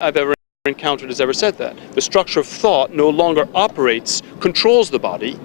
I've ever encountered has ever said that. The structure of thought no longer operates, controls the body,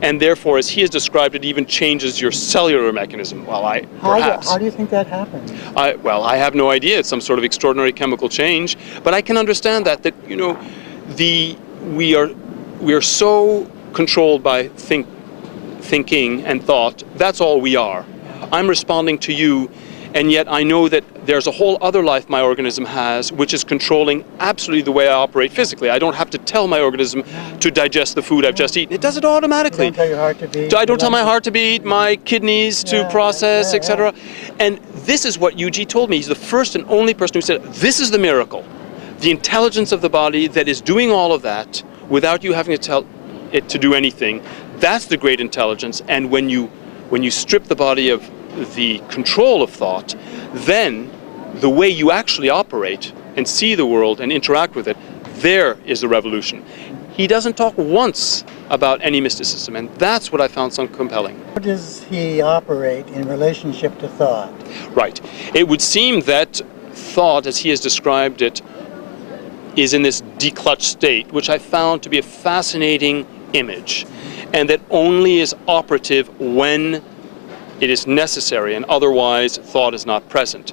and therefore, as he has described it, even changes your cellular mechanism. Well, How do you think that happens? I have no idea. It's some sort of extraordinary chemical change, but I can understand that we are so controlled by thinking and thought. That's all we are. I'm responding to you, and yet I know that there's a whole other life my organism has, which is controlling absolutely the way I operate physically. I don't have to tell my organism to digest the food I've just eaten. It does it automatically. You don't tell your heart to beat. I don't tell my heart to beat, my kidneys to process, etc. And this is what Yuji told me. He's the first and only person who said, this is the miracle. The intelligence of the body that is doing all of that without you having to tell it to do anything. That's the great intelligence. And when you strip the body of the control of thought, then the way you actually operate and see the world and interact with it, there is the revolution. He doesn't talk once about any mysticism, and that's what I found so compelling. How does he operate in relationship to thought? Right. It would seem that thought, as he has described it, is in this declutched state, which I found to be a fascinating image, and that only is operative when it is necessary, and otherwise thought is not present.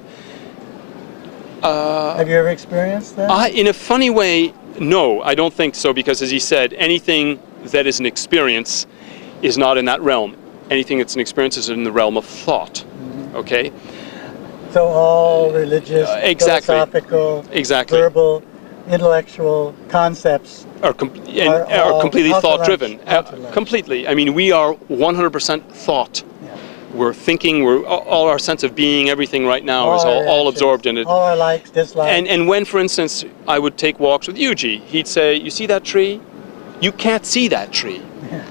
Have you ever experienced that? In a funny way, no, I don't think so, because as he said, anything that is an experience is not in that realm. Anything that's an experience is in the realm of thought, okay? So all religious, philosophical, verbal, intellectual concepts are completely thought-driven. Completely. I mean, we are 100% thought. We're thinking, all our sense of being, everything right now is all absorbed in it. All our likes, dislikes. And when, for instance, I would take walks with Yuji, he'd say, you see that tree? You can't see that tree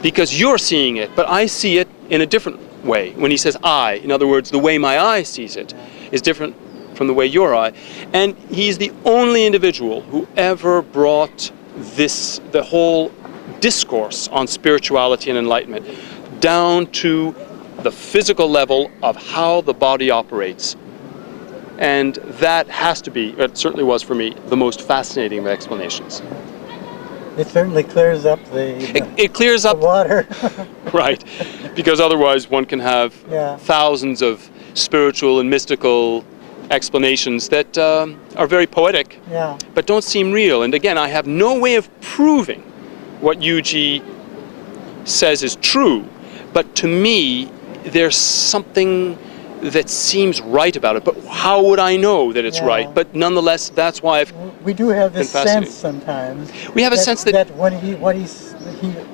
because you're seeing it, but I see it in a different way. When he says I, in other words, the way my eye sees it is different from the way your eye. And he's the only individual who ever brought the whole discourse on spirituality and enlightenment down to the physical level of how the body operates. And that has to be, it certainly was for me, the most fascinating of explanations. It certainly clears up it clears up the water. Right, because otherwise one can have thousands of spiritual and mystical explanations that are very poetic, but don't seem real. And again, I have no way of proving what Yuji says is true, but to me, there's something that seems right about it. But how would I know that it's right? But nonetheless, that's why we do have this sense sometimes. We have a sense that when he's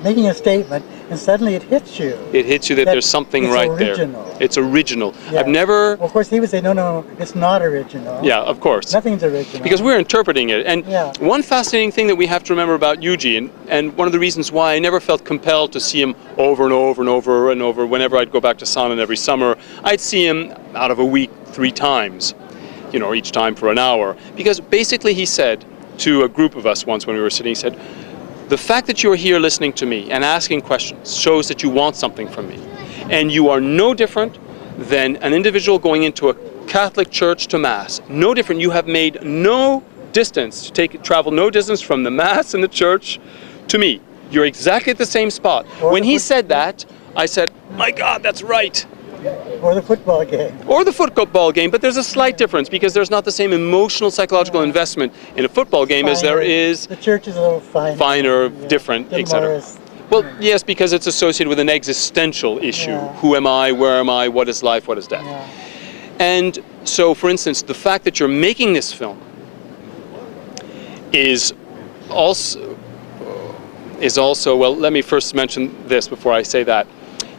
making a statement and suddenly it hits you. It hits you that there's something right original. There. It's original. Yeah. I've never... Well, of course, he would say, no, it's not original. Yeah, of course. Nothing's original. Because we're interpreting it. And one fascinating thing that we have to remember about Yuji, and one of the reasons why I never felt compelled to see him over and over and over and over, whenever I'd go back to Sanan every summer, I'd see him out of a week 3 times, each time for an hour. Because basically he said to a group of us once when we were sitting, he said, the fact that you're here listening to me and asking questions shows that you want something from me. And you are no different than an individual going into a Catholic church to Mass. No different. You have made no distance, travel no distance from the Mass and the church to me. You're exactly at the same spot. When he said that, I said, my God, that's right. Or the football game. Or the football game, but there's a slight difference because there's not the same emotional, psychological investment in a football game as there is. The church is a little finer, different, etc. Well, yes, because it's associated with an existential issue. Who am I? Where am I? What is life? What is death? And so, for instance, the fact that you're making this film is also, well, let me first mention this before I say that.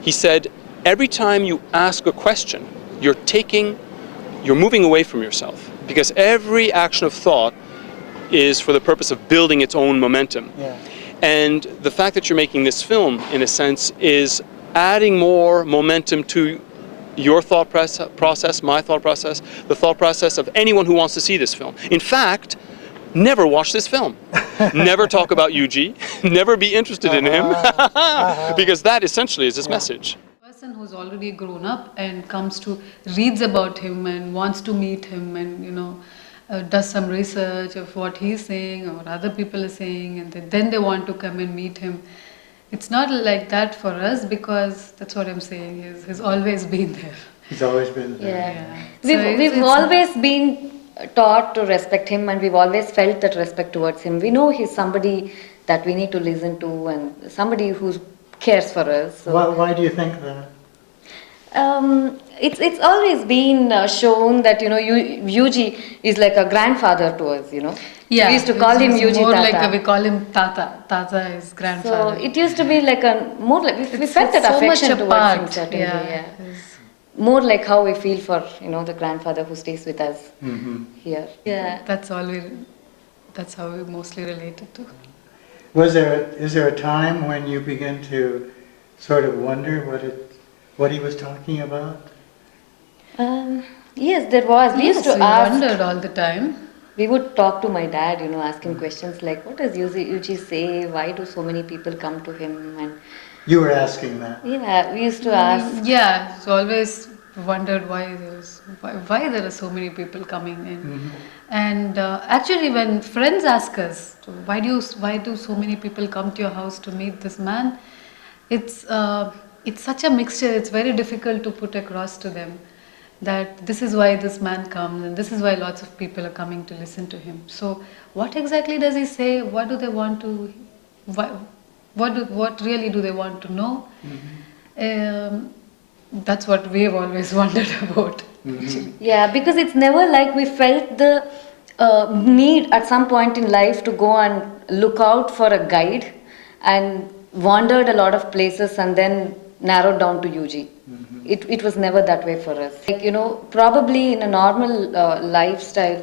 He said, every time you ask a question, you're moving away from yourself, because every action of thought is for the purpose of building its own momentum. And the fact that you're making this film, in a sense, is adding more momentum to your thought process, my thought process, the thought process of anyone who wants to see this film. In fact, never watch this film. Never talk about Yuji. Never be interested in him, because that essentially is his message. Who's already grown up and reads about him and wants to meet him, and does some research of what he's saying or what other people are saying, and then they want to come and meet him. It's not like that for us, because that's what I'm saying, he's always been there. He's always been there. Yeah. We've always been taught to respect him, and we've always felt that respect towards him. We know he's somebody that we need to listen to and somebody who cares for us. So. Why do you think that? It's always been shown that Yuji is like a grandfather to us. Yeah, we used to call him Yuji more Tata. like we call him Tata. Tata is grandfather. So it used to be like more like we felt that so affection much towards apart. him certainly. Yeah. It's- More like how we feel for the grandfather who stays with us here. Yeah. That's how we mostly related to. Is there a time when you begin to sort of wonder what he was talking about? Yes, there was. We used to we ask. wondered all the time. We would talk to my dad, ask him questions like, what does Yuji say? Why do so many people come to him? And You were asking that. yeah, we used to ask. Yeah, so always wondered why there are so many people coming in. And actually, when friends ask us, why do so many people come to your house to meet this man? It's such a mixture. It's very difficult to put across to them that this is why this man comes, and this is why lots of people are coming to listen to him. So, what exactly does he say? What do they want to? What really do they want to know? That's what we've always wondered about. Yeah, because it's never like we felt the need at some point in life to go and look out for a guide and wandered a lot of places and then narrowed down to Yuji. It was never that way for us. Probably in a normal lifestyle,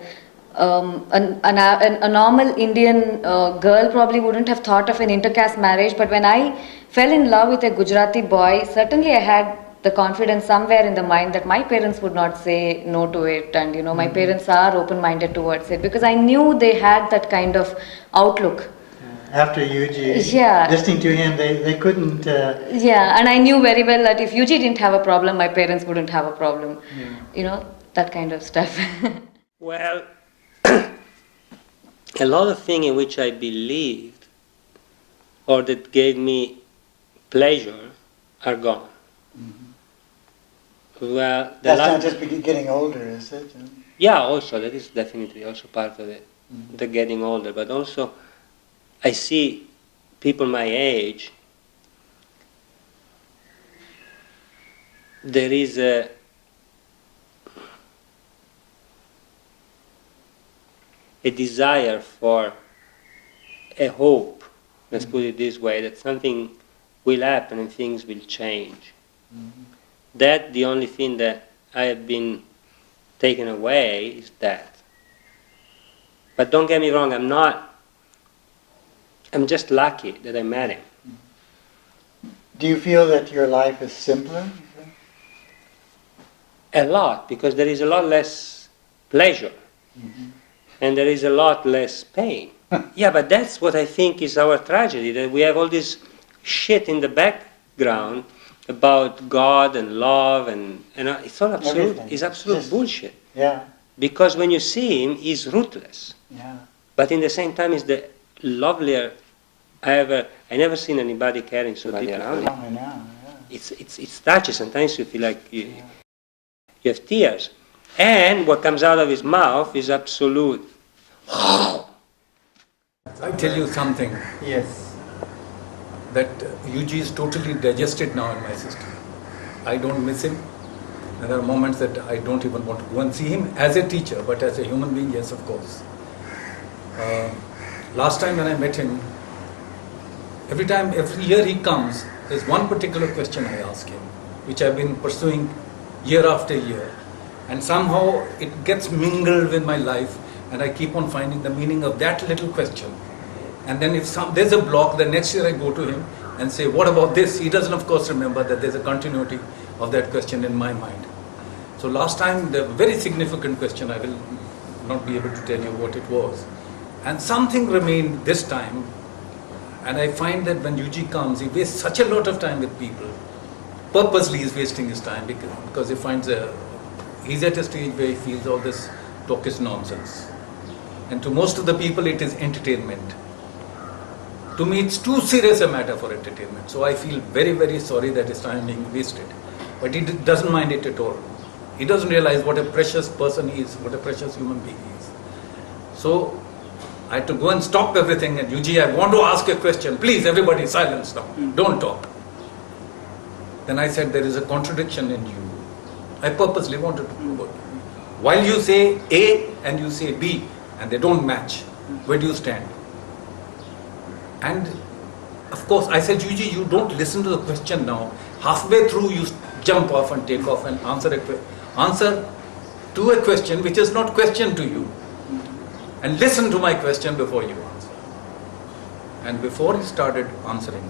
a normal Indian girl probably wouldn't have thought of an intercaste marriage, but when I fell in love with a Gujarati boy, certainly I had the confidence somewhere in the mind that my parents would not say no to it, and my parents are open-minded towards it, because I knew they had that kind of outlook. After Yuji, Yeah. listening to him, they couldn't. Yeah, and I knew very well that if Yuji didn't have a problem, my parents wouldn't have a problem. That kind of stuff. Well, a lot of things in which I believed or that gave me pleasure are gone. Well, That's not just getting older, is it? yeah, also that is definitely also part of it, the getting older. But also, I see people my age. There is a desire for a hope, let's put it this way, that something will happen and things will change. That the only thing that I have been taken away is that. But don't get me wrong, I'm just lucky that I met him. Do you feel that your life is simpler? A lot, because there is a lot less pleasure. And there is a lot less pain. Yeah, but that's what I think is our tragedy, that we have all this shit in the background about God and love, and it's all absolute. Everything. It's absolute Just- bullshit. Yeah. Because when you see him, he's ruthless. Yeah. But in the same time, he's the lovelier I never seen anybody caring so deeply. I know. Yeah. It's touchy. Sometimes you feel like you have tears. And what comes out of his mouth is absolute. I tell you something, Yes. that Yuji is totally digested now in my system. I don't miss him. There are moments that I don't even want to go and see him as a teacher, but as a human being, yes, of course. Last time when I met him, every year he comes, there's one particular question I ask him, which I've been pursuing year after year. And somehow it gets mingled with my life, and I keep on finding the meaning of that little question. And then if there's a block, the next year I go to him and say, what about this? He doesn't, of course, remember that there's a continuity of that question in my mind. So last time, the very significant question, I will not be able to tell you what it was. And something remained this time, and I find that when Yuji comes, he wastes such a lot of time with people. Purposely he's wasting his time because he finds he's at a stage where he feels all this talk is nonsense. And to most of the people it is entertainment. To me it's too serious a matter for entertainment. So I feel very, very sorry that his time is being wasted. But he doesn't mind it at all. He doesn't realize what a precious person he is, what a precious human being he is. So I had to go and stop everything and Yuji, I want to ask a question. Please, everybody, silence now. Don't talk. Then I said, there is a contradiction in you. I purposely wanted to prove it. While you say A and you say B and they don't match, where do you stand? And of course, I said, Yuji, you don't listen to the question now. Halfway through, you jump off and take off and answer to a question which is not question to you. And listen to my question before you answer. And before he started answering,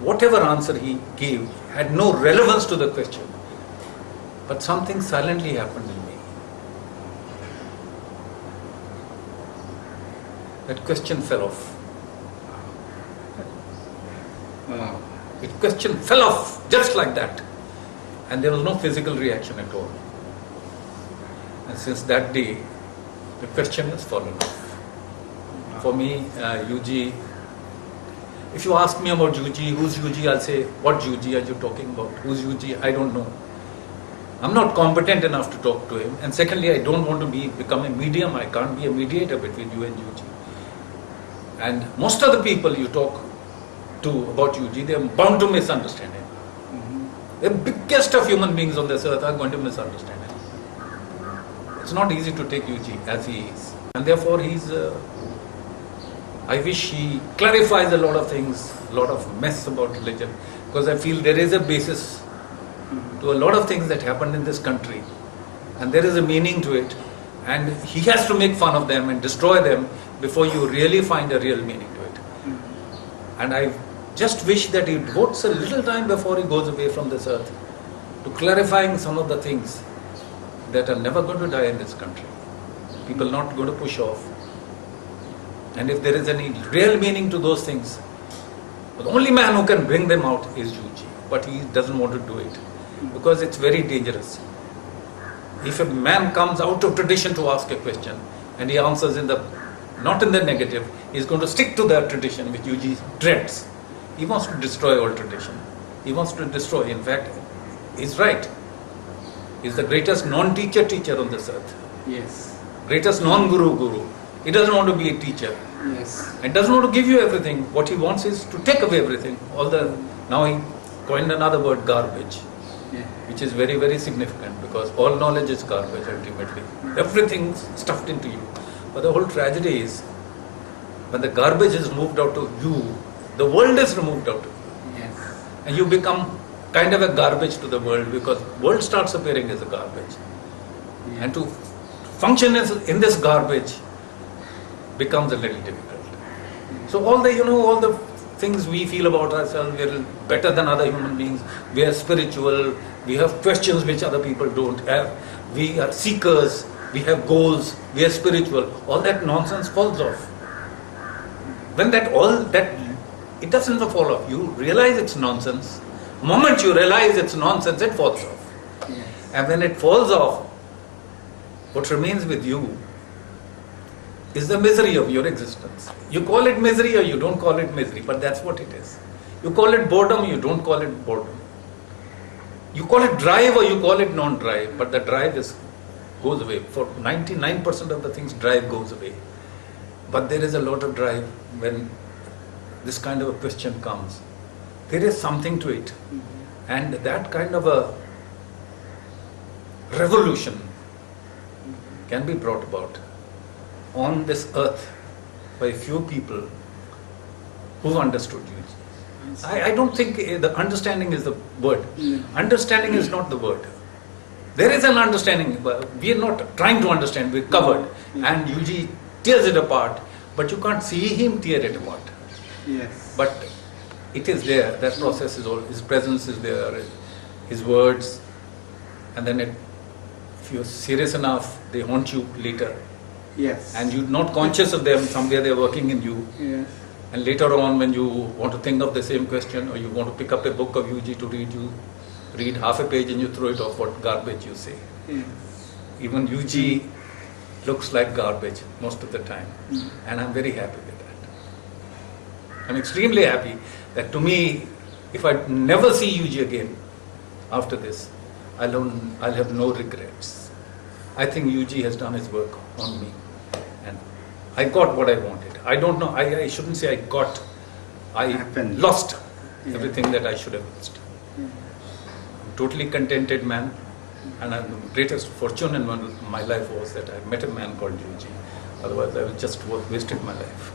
whatever answer he gave had no relevance to the question. But something silently happened in me. That question fell off. Wow. That question fell off just like that. And there was no physical reaction at all. And since that day, the question has fallen off. For me, Yuji, if you ask me about Yuji, who's Yuji, I'll say, what Yuji are you talking about? Who's Yuji? I don't know. I'm not competent enough to talk to him. And secondly, I don't want to become a medium. I can't be a mediator between you and Yuji. And most of the people you talk to about Yuji, they are bound to misunderstand him. The biggest of human beings on this earth are going to misunderstand him. It's not easy to take Yuji as he is. And therefore I wish he clarifies a lot of things, a lot of mess about religion, because I feel there is a basis to a lot of things that happened in this country. And there is a meaning to it. And he has to make fun of them and destroy them before you really find a real meaning to it. And I just wish that he devotes a little time before he goes away from this earth to clarifying some of the things that are never going to die in this country. People not going to push off. And if there is any real meaning to those things, the only man who can bring them out is Yuji. But he doesn't want to do it because it's very dangerous. If a man comes out of tradition to ask a question and he answers not in the negative, he's going to stick to that tradition which Yuji dreads. He wants to destroy all tradition. He wants to destroy. In fact, he's right. He's the greatest non-teacher teacher on this earth. Yes. Greatest non-guru guru. He doesn't want to be a teacher. Yes. And doesn't want to give you everything. What he wants is to take away everything. Now he coined another word, garbage, Yeah. which is very, very significant because all knowledge is garbage ultimately. Everything's stuffed into you. But the whole tragedy is when the garbage is moved out to you, the world is removed out of you. Yes. And you become kind of a garbage to the world because world starts appearing as a garbage. Yeah. And to function in this garbage becomes a little difficult. So all the things we feel about ourselves, we're better than other human beings, we are spiritual, we have questions which other people don't have, we are seekers, we have goals, we are spiritual, all that nonsense falls off. When it doesn't fall off, you realize it's nonsense. The moment you realize it's nonsense, it falls off. Yes. And when it falls off, what remains with you is the misery of your existence. You call it misery or you don't call it misery, but that's what it is. You call it boredom, you don't call it boredom. You call it drive or you call it non-drive, but the drive goes away. For 99% of the things, drive goes away. But there is a lot of drive when this kind of a question comes. There is something to it. And that kind of a revolution can be brought about on this earth by a few people who've understood you. I don't think the understanding is the word. Understanding is not the word. There is an understanding, but we are not trying to understand, we're covered. And Yuji tears it apart, but you can't see him tear it apart. Yes. But it is there, that process is all, his presence is there, his words, and then if you're serious enough, they haunt you later. Yes. And you're not conscious of them, somewhere they're working in you. Yes. And later on, when you want to think of the same question, or you want to pick up a book of Yuji to read, you read half a page and you throw it off, what garbage you say. Yes. Even Yuji looks like garbage most of the time. And I'm very happy with that. I'm extremely happy that to me, if I never see UG again after this, I'll have no regrets. I think UG has done his work on me. And I got what I wanted. I don't know, I shouldn't say I got, I Happened. lost Yeah. everything that I should have lost. I'm totally contented man. And the greatest fortune in my life was that I met a man called UG. Otherwise, I would just wasted my life.